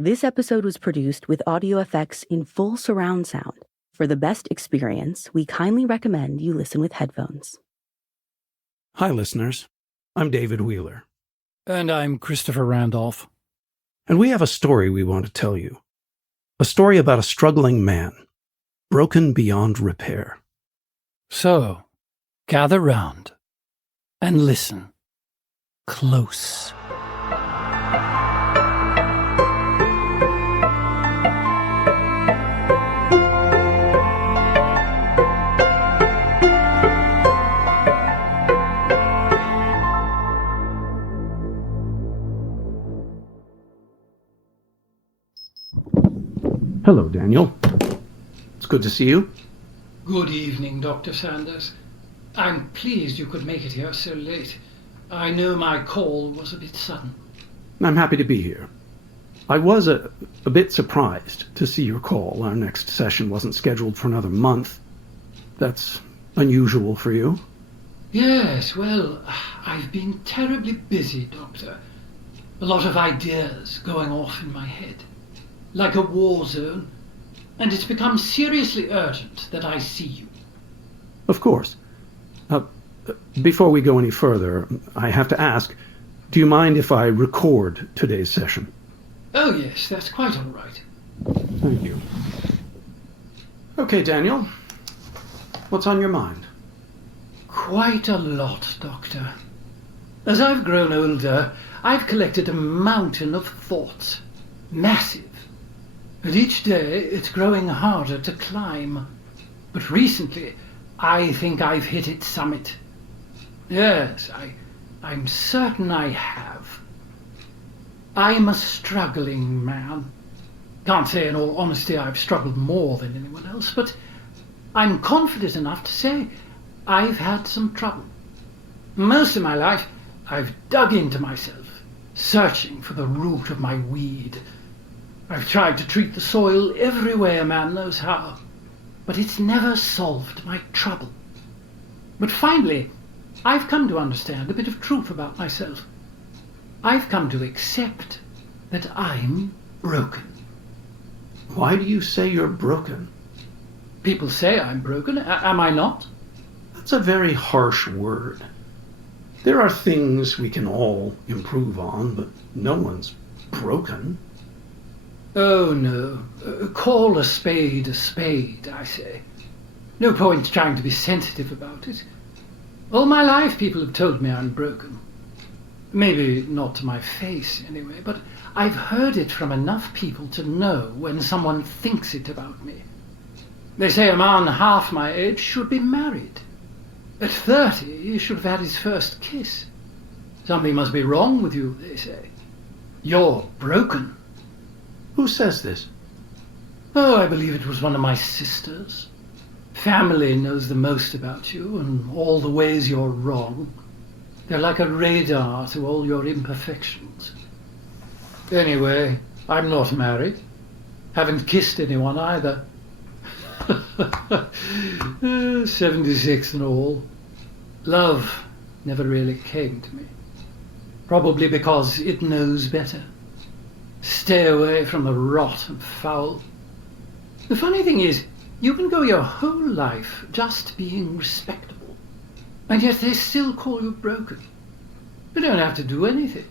This episode was produced with audio effects in full surround sound. For the best experience, we kindly recommend you listen with headphones. Hi, listeners. I'm David Wheeler. And I'm Christopher Randolph. And we have a story we want to tell you. A story about a struggling man, broken beyond repair. So, gather round and listen close. Hello, Daniel. It's good to see you. Good evening, Dr. Sanders. I'm pleased you could make it here so late. I know my call was a bit sudden. I'm happy to be here. I was a bit surprised to see your call. Our next session wasn't scheduled for another month. That's unusual for you. Yes, well, I've been terribly busy, Doctor. A lot of ideas going off in my head. Like a war zone, and it's become seriously urgent that I see you. Of course. Before we go any further, I have to ask, do you mind if I record today's session? Oh yes, that's quite all right. Thank you. Okay, Daniel. What's on your mind? Quite a lot, Doctor. As I've grown older, I've collected a mountain of thoughts. Massive. But each day it's growing harder to climb. But recently, I think I've hit its summit. Yes, I'm certain I have. I'm a struggling man. Can't say in all honesty I've struggled more than anyone else, but I'm confident enough to say I've had some trouble. Most of my life, I've dug into myself, searching for the root of my weed. I've tried to treat the soil every way a man knows how, but it's never solved my trouble. But finally, I've come to understand a bit of truth about myself. I've come to accept that I'm broken. Why do you say you're broken? People say I'm broken. Am I not? That's a very harsh word. There are things we can all improve on, but no one's broken. Oh, no. Call a spade, I say. No point trying to be sensitive about it. All my life people have told me I'm broken. Maybe not to my face, anyway, but I've heard it from enough people to know when someone thinks it about me. They say a man half my age should be married. At 30, he should have had his first kiss. Something must be wrong with you, they say. You're broken. Who says this? Oh, I believe it was one of my sisters. Family knows the most about you and all the ways you're wrong. They're like a radar to all your imperfections. Anyway, I'm not married. Haven't kissed anyone either. 76 and all. Love never really came to me. Probably because it knows better. Stay away from the rot and foul. The funny thing is, you can go your whole life just being respectable, and yet they still call you broken. You don't have to do anything.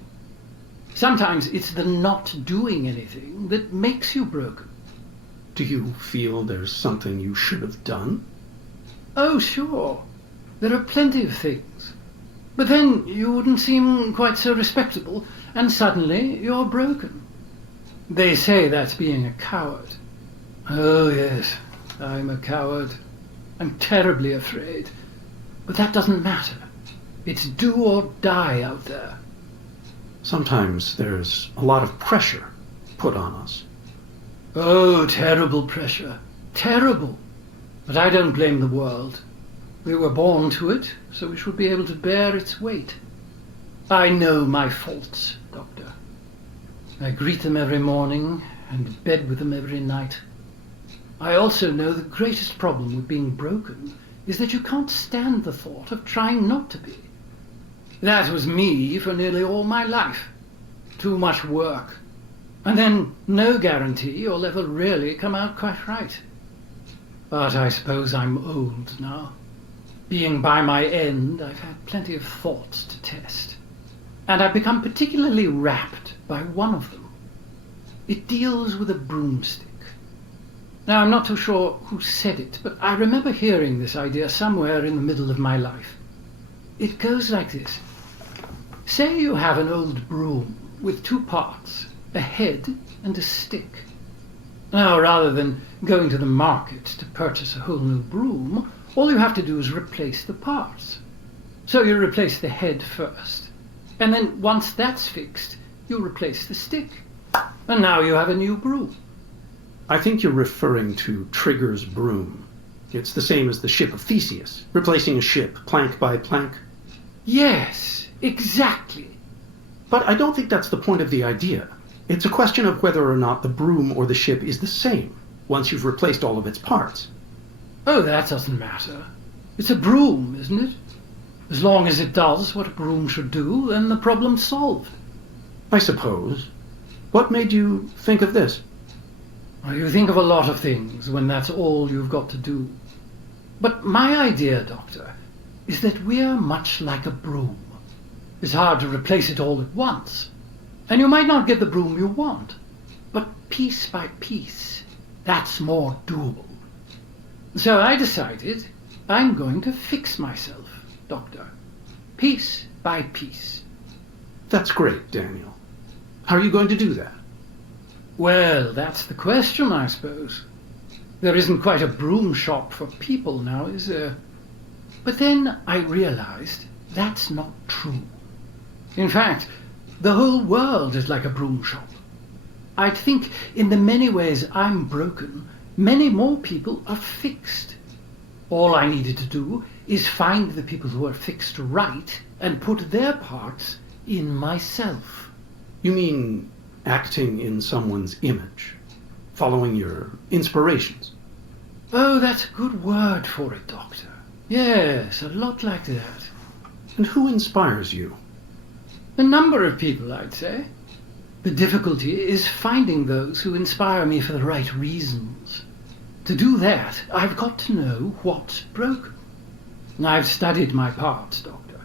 Sometimes it's the not doing anything that makes you broken. Do you feel there's something you should have done? Oh, sure. There are plenty of things. But then you wouldn't seem quite so respectable, and suddenly you're broken. They say that's being a coward. Oh, yes, I'm a coward. I'm terribly afraid. But that doesn't matter. It's do or die out there. Sometimes there's a lot of pressure put on us. Oh, terrible pressure. Terrible. But I don't blame the world. We were born to it, so we should be able to bear its weight. I know my faults, Doctor. I greet them every morning and bed with them every night. I also know the greatest problem with being broken is that you can't stand the thought of trying not to be. That was me for nearly all my life. Too much work. And then no guarantee you'll ever really come out quite right. But I suppose I'm old now. Being by my end, I've had plenty of thoughts to test. And I've become particularly rapt by one of them. It deals with a broomstick. Now, I'm not too sure who said it, but I remember hearing this idea somewhere in the middle of my life. It goes like this. Say you have an old broom with two parts, a head and a stick. Now, rather than going to the market to purchase a whole new broom, all you have to do is replace the parts. So you replace the head first, and then once that's fixed, you replace the stick. And now you have a new broom. I think you're referring to Trigger's broom. It's the same as the ship of Theseus, replacing a ship plank by plank. Yes, exactly. But I don't think that's the point of the idea. It's a question of whether or not the broom or the ship is the same, once you've replaced all of its parts. Oh, that doesn't matter. It's a broom, isn't it? As long as it does what a broom should do, then the problem's solved. I suppose. What made you think of this? Well, you think of a lot of things when that's all you've got to do. But my idea, Doctor, is that we're much like a broom. It's hard to replace it all at once. And you might not get the broom you want. But piece by piece, that's more doable. So I decided I'm going to fix myself, Doctor. Piece by piece. That's great, Daniel. How are you going to do that? Well, that's the question, I suppose. There isn't quite a broom shop for people now, is there? But then I realized that's not true. In fact, the whole world is like a broom shop. I think in the many ways I'm broken, many more people are fixed. All I needed to do is find the people who are fixed right and put their parts in myself. You mean acting in someone's image, following your inspirations? Oh, that's a good word for it, Doctor. Yes, a lot like that. And who inspires you? A number of people, I'd say. The difficulty is finding those who inspire me for the right reasons. To do that, I've got to know what's broken. I've studied my parts, Doctor,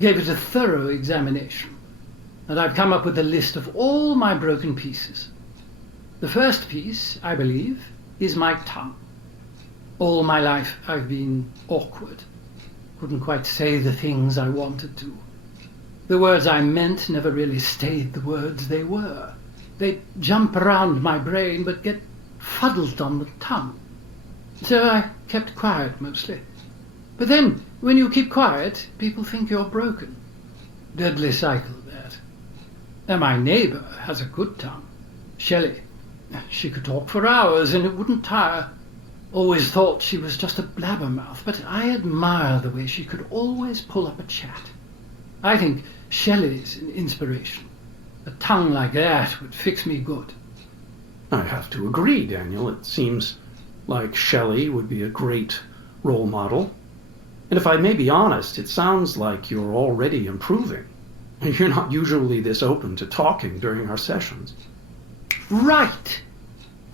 gave it a thorough examination, and I've come up with a list of all my broken pieces. The first piece, I believe, is my tongue. All my life I've been awkward. Couldn't quite say the things I wanted to. The words I meant never really stayed the words they were. They jump around my brain but get fuddled on the tongue. So I kept quiet mostly. But then, when you keep quiet, people think you're broken. Deadly cycle, that. And my neighbour has a good tongue. Shelley. She could talk for hours and it wouldn't tire. Always thought she was just a blabbermouth, but I admire the way she could always pull up a chat. I think Shelley's an inspiration. A tongue like that would fix me good. I have to agree, Daniel. It seems like Shelley would be a great role model. And if I may be honest, it sounds like you're already improving. You're not usually this open to talking during our sessions. Right!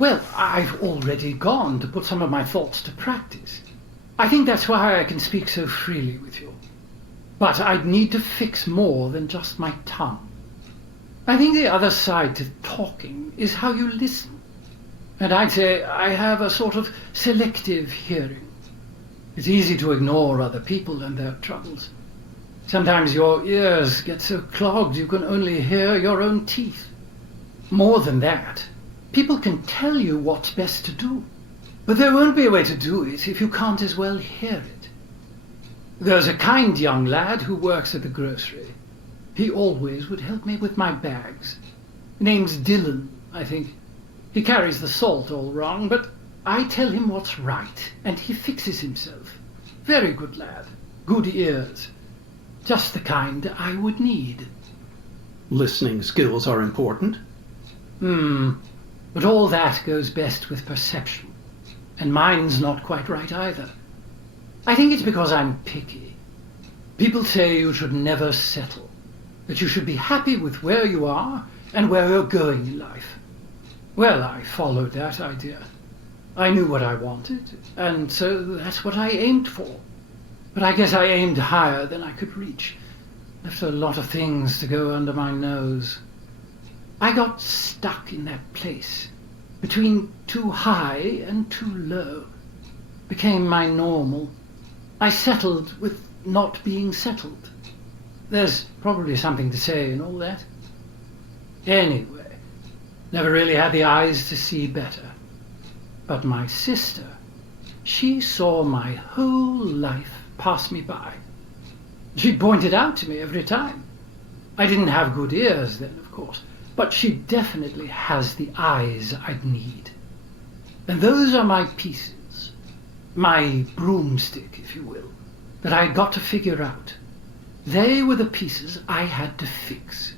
Well, I've already gone to put some of my thoughts to practice. I think that's why I can speak so freely with you. But I'd need to fix more than just my tongue. I think the other side to talking is how you listen. And I'd say I have a sort of selective hearing. It's easy to ignore other people and their troubles. Sometimes your ears get so clogged you can only hear your own teeth. More than that, people can tell you what's best to do, but there won't be a way to do it if you can't as well hear it. There's a kind young lad who works at the grocery. He always would help me with my bags. Name's Dylan, I think. He carries the salt all wrong, but I tell him what's right, and he fixes himself. Very good lad. Good ears. Just the kind I would need. Listening skills are important. But all that goes best with perception. And mine's not quite right either. I think it's because I'm picky. People say you should never settle. That you should be happy with where you are and where you're going in life. Well, I followed that idea. I knew what I wanted, and so that's what I aimed for. But I guess I aimed higher than I could reach. Left a lot of things to go under my nose. I got stuck in that place, between too high and too low. Became my normal. I settled with not being settled. There's probably something to say in all that. Anyway, never really had the eyes to see better. But my sister, she saw my whole life pass me by. She pointed out to me every time. I didn't have good ears then, of course, but she definitely has the eyes I'd need. And those are my pieces, my broomstick, if you will, that I got to figure out. They were the pieces I had to fix.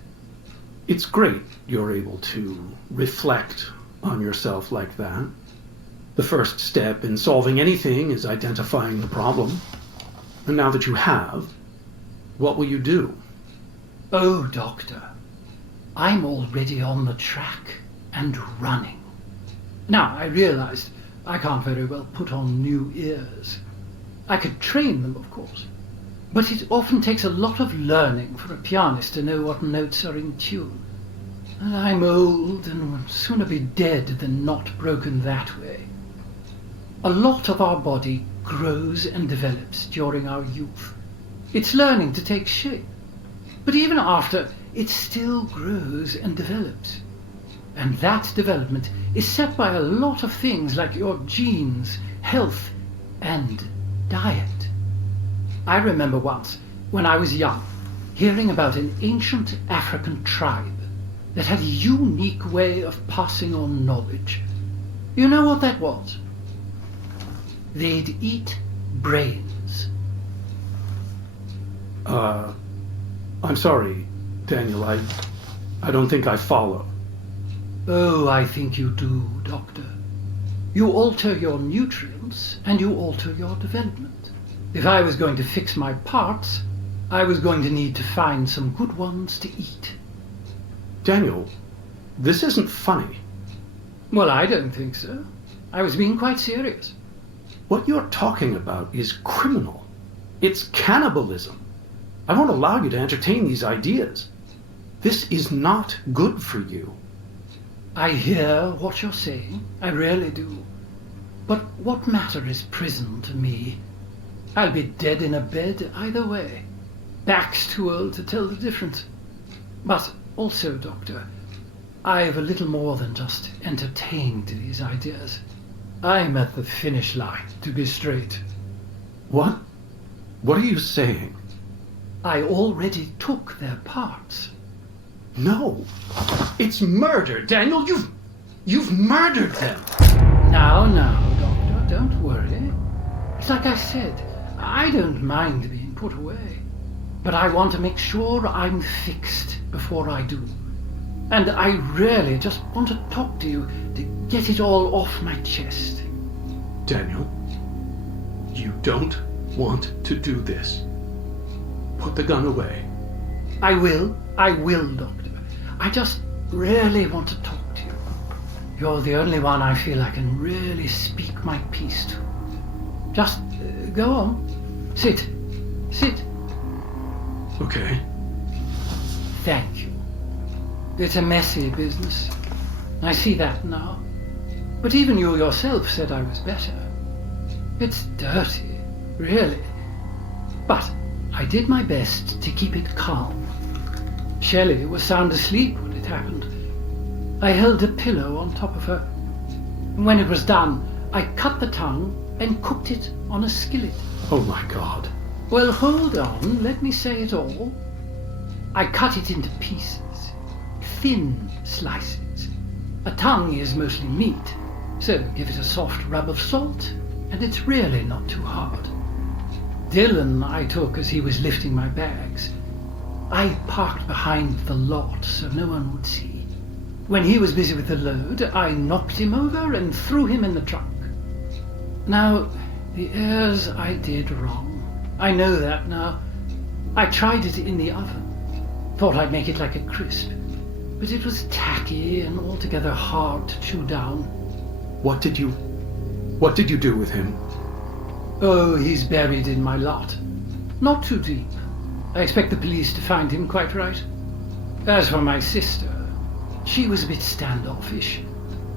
It's great you're able to reflect on yourself like that. The first step in solving anything is identifying the problem. And now that you have, what will you do? Oh, Doctor, I'm already on the track and running. Now, I realized I can't very well put on new ears. I could train them, of course, but it often takes a lot of learning for a pianist to know what notes are in tune. And I'm old and would sooner be dead than not broken that way. A lot of our body grows and develops during our youth. It's learning to take shape. But even after, it still grows and develops. And that development is set by a lot of things like your genes, health, and diet. I remember once, when I was young, hearing about an ancient African tribe that had a unique way of passing on knowledge. You know what that was? They'd eat brains. I'm sorry, Daniel, I don't think I follow. Oh, I think you do, Doctor. You alter your nutrients and you alter your development. If I was going to fix my parts, I was going to need to find some good ones to eat. Daniel, this isn't funny. Well, I don't think so. I was being quite serious. What you're talking about is criminal. It's cannibalism. I won't allow you to entertain these ideas. This is not good for you. I hear what you're saying. I really do. But what matter is prison to me? I'll be dead in a bed either way. Back's too old to tell the difference. But also, Doctor, I've a little more than just entertained these ideas. I'm at the finish line, to be straight. What? What are you saying? I already took their parts. No. It's murder, Daniel. You've murdered them. Now, Doctor, don't worry. It's like I said, I don't mind being put away. But I want to make sure I'm fixed before I do. And I really just want to talk to you to get it all off my chest. Daniel, you don't want to do this. Put the gun away. I will, Doctor. I just really want to talk to you. You're the only one I feel I can really speak my piece to. Just go on. Sit. Okay. Thank you. It's a messy business. I see that now. But even you yourself said I was better. It's dirty, really. But I did my best to keep it calm. Shelley was sound asleep when it happened. I held a pillow on top of her. When it was done, I cut the tongue and cooked it on a skillet. Oh my God. Well, hold on, let me say it all. I cut it into pieces, thin slices. A tongue is mostly meat, so give it a soft rub of salt, and it's really not too hard. Dylan I took as he was lifting my bags. I parked behind the lot so no one would see. When he was busy with the load, I knocked him over and threw him in the trunk. Now, the airs I did wrong. I know that now. I tried it in the oven. Thought I'd make it like a crisp. but it was tacky and altogether hard to chew down. What did you do with him? Oh, he's buried in my lot. Not too deep. I expect the police to find him quite right. As for my sister, she was a bit standoffish,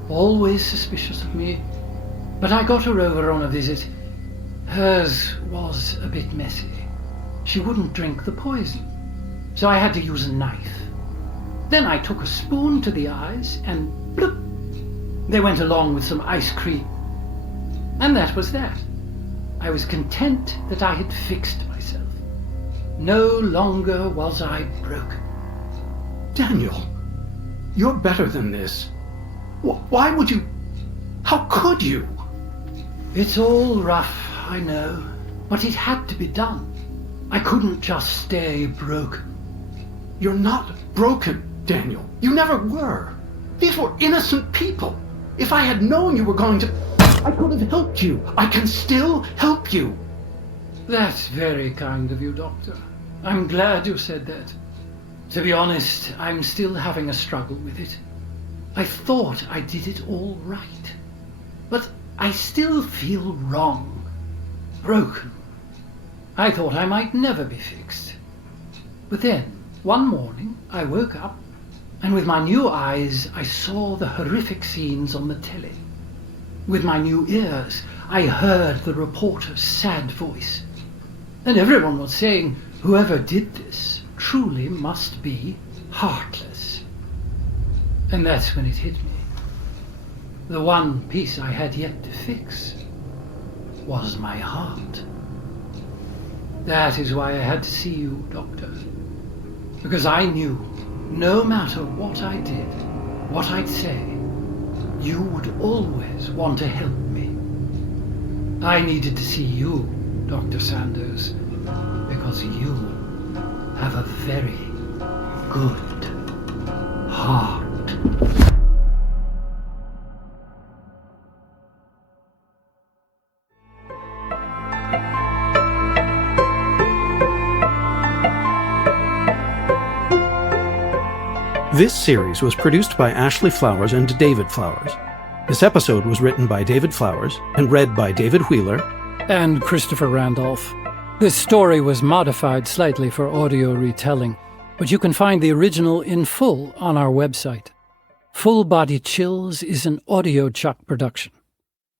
always suspicious of me, but I got her over on a visit. Hers was a bit messy. She wouldn't drink the poison, so I had to use a knife. Then I took a spoon to the eyes and bloop, they went along with some ice cream. And that was that. I was content that I had fixed myself. No longer was I broken. Daniel, you're better than this. Why would you? How could you? It's all rough, I know, but it had to be done. I couldn't just stay broken. You're not broken, Daniel. You never were. These were innocent people. If I had known you were going to, I could have helped you. I can still help you. That's very kind of you, Doctor. I'm glad you said that. To be honest, I'm still having a struggle with it. I thought I did it all right, but I still feel wrong, broken. I thought I might never be fixed. But then, one morning, I woke up, and with my new eyes, I saw the horrific scenes on the telly. With my new ears, I heard the reporter's sad voice. And everyone was saying, whoever did this truly must be heartless. And that's when it hit me. The one piece I had yet to fix was my heart. That is why I had to see you, Doctor. Because I knew, no matter what I did, what I'd say, you would always want to help me. I needed to see you, Dr. Sanders, because you have a very good heart. This series was produced by Ashley Flowers and David Flowers. This episode was written by David Flowers and read by David Wheeler and Christopher Randolph. This story was modified slightly for audio retelling, but you can find the original in full on our website. Full Body Chills is an Audio Chuck production.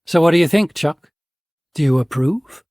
So what do you think, Chuck? Do you approve?